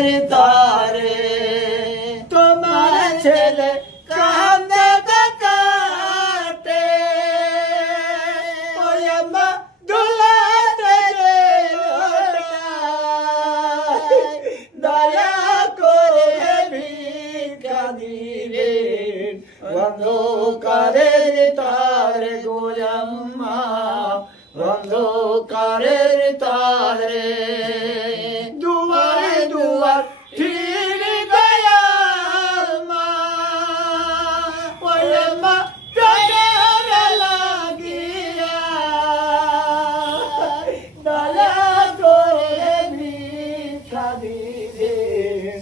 কারের তারে তোমার ছেলে কান্দে কাটে ওই আম্মা দুলাতে যে দয়া করে ভিক্ষা দিবেন অন্ধকারের তারে গো আম্মা অন্ধকারের তারে দুয়ারে দুয়ার ফির গয়া মা ওরে মা প্রাণের লাগিয়া দয়া করে ভিক্ষা দিবেন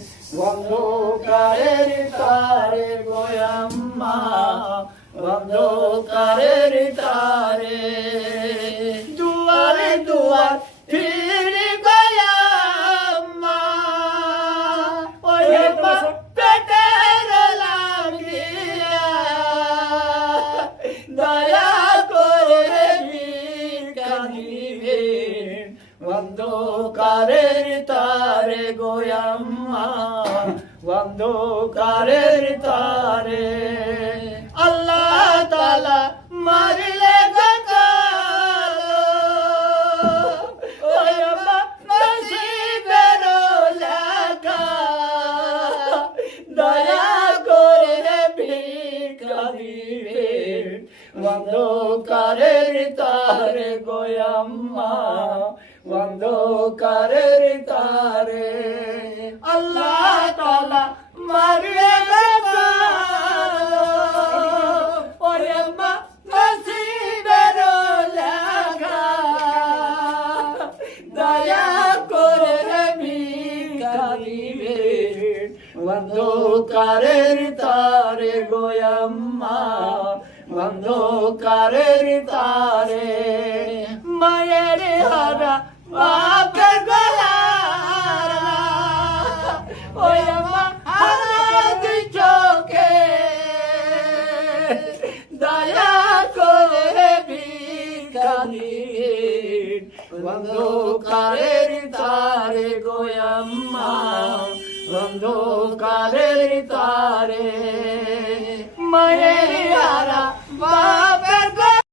অন্ধকারের তারে গো আম্মা অন্ধকারের তারে দুয়ারে দুয়ার ফির গয়া মা ওরে মা পেটের লাগিয়া দয়া করে ভিক্ষা দিবেন অন্ধকারের তারে গো আম্মা অন্ধকারের তারে আল্লাহ তাআলা মারিলে গাকালো ওই আম্মা নসিবের লেখা দয়া করে ভিক্ষা দিবেন অন্ধকারের তারে গো আম্মা অন্ধকারের তারে আল্লাহ তাআলা মারিলে গাকালো ওই আম্মা নসিবের লেখা দয়া করে ভিক্ষা দিবেন অন্ধকারের তারে গো আম্মা অন্ধকারের তারে মায়ের হারা বাপের গলারা ওই আম্মা হারা দুই চোখে দয়া করে ভিক্ষা দিবেন অন্ধকারের তারে গো আম্মা অন্ধকারের তারে